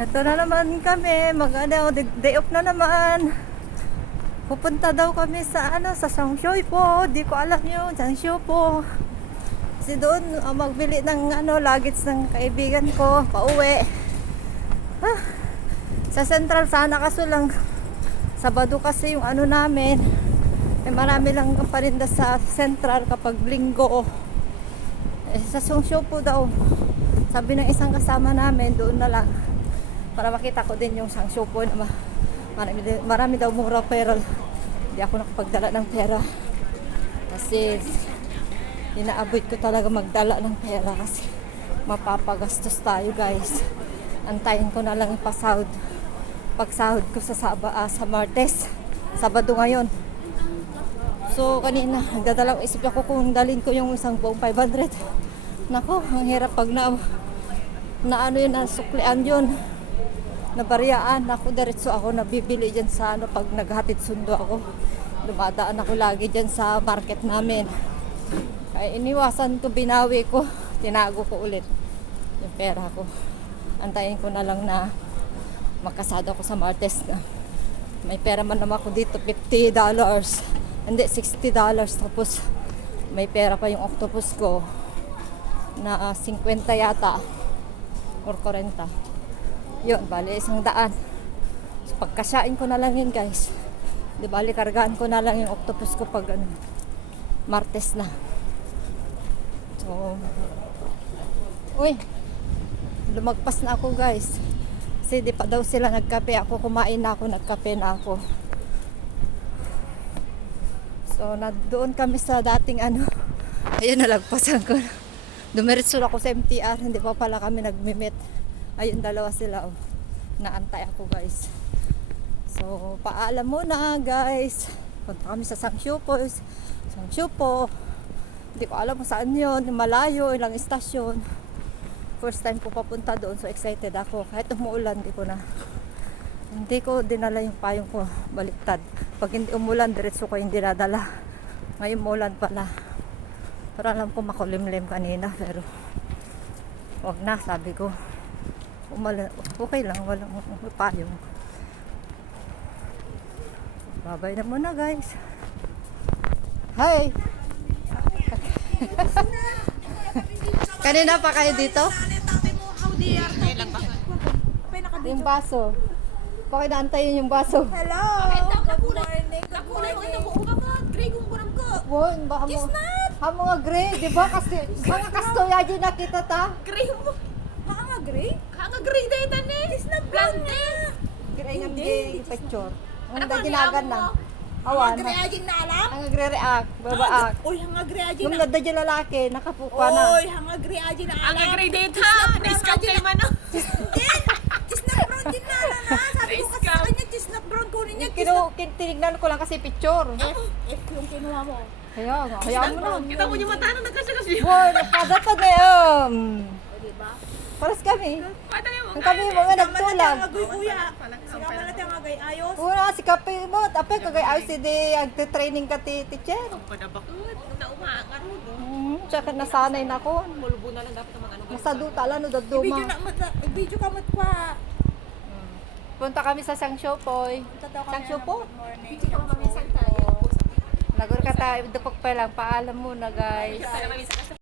Ito na naman kami, day off na naman. Pupunta daw kami sa sa Sangshui po. Di ko alam yun, Sangshui po. Kasi doon magbili ng luggage ng kaibigan ko, pauwi. Sa Central sana, kaso lang Sabado kasi yung namin. Marami lang parinda sa Central kapag linggo. Sa Sangshui po daw. Sabi ng isang kasama namin, doon na lang. Para makita ko din yung Sangshui po na marami daw mura, pero hindi ako nakapagdala ng pera. Kasi inaavoid ko talaga magdala ng pera kasi mapapagastos tayo, guys. Antayin ko na lang ipasahod. Pagsahod ko sa Martes, Sabado ngayon. So kanina nagdadalawang isip ako kung dalhin ko yung isang buong 500. Nako, ang hirap pag yun, nasuklian yun, nabariyaan. Ako diretso ako nabibili dyan sa pag naghatid sundo ako. Dumadaan ako lagi dyan sa market namin. Kaya iniwasan ko, binawi ko, tinago ko ulit yung pera ko. Antayin ko na lang na makasado ko sa Martes na. May pera man naman ako dito, $50. Hindi, $60. Tapos may pera pa yung octopus ko na 50 yata or 40. Yun, bali 100. So, pagkasyain ko na lang yun, guys. Di bali, kargaan ko na lang yung octopus ko pag Martes na. So, uy, lumagpas na ako, guys. Kasi di pa daw sila nagkape. Ako kumain na ako, nagkape na ako. So, doon kami sa dating ayun, nalagpasan ko. Dumiretso ako sa MTR. Hindi pa pala kami nagmimit. Ayun, dalawa sila. Naantay ako, guys. So, paalam muna, guys. Punta kami sa Sangshui po. Sangshui po. Hindi ko alam kung saan yun. Malayo, ilang istasyon. First time ko papunta doon, so excited ako. Kahit umuulan, hindi ko dinala yung payong ko, baliktad. Pag hindi umulan, diretso ko yung dinadala. Ngayon umulan pala. Pero alam ko makulimlim kanina, pero wag na, sabi ko. Okay lang, walang payong. Babay na muna, guys. Hi! Kanina pa kayo dito? Yung baso. Bakit naantayin yung baso? Hello! Good morning! Nakulay mo ito ko ka, gray kung kurang ka. Wow, baka mo. Ha, mga gray, di ba? Kasi mga kastoyaji nakita ta. Gray mo. Haa nga, Gray? Nga gray dahil tani. Is na blonde. Gray ng gay picture. Ang Ano ba ginagan niya na. mo? Awan. Gray ajin na alam? Ang gre-react, babaak. Uy, hanga Gray ajin Yung na. nada yung lalaki, nakapupa na. Uy, hanga Gray ajin na alam. Ang gray dahil ha. Discount kayo man. Chisnap brown din na alam na. Sabi ko kasi sa kanya, chisnap brown kunin niya. Tinignan ko lang kasi picture. F yung kinuha mo. Kaya nga, kaya mo na. Kita mo yung mata na nagkasya-kasya. Wow, napadata na yun. O, diba? Paras kami. Patay mo. Ang kami mga nagtulag. Agoy kuya. Sika mo natin ang agay ayos. Una si kape mo, ape kagay ICD agte-training ka ti teacher. Padabakot. Na umaangaroon. Tsaka nasanay na ko. Mulubo na lang dapat ang mga Masaduta lang no Video daduma. na, video ka mat pa. Punta kami sa Sangshui po. Sangshui po. Good morning. Hindi ka mamisan tayo. Nagor ka tayo, dupok pa lang. Paalam muna, guys. Para mamisan ka sa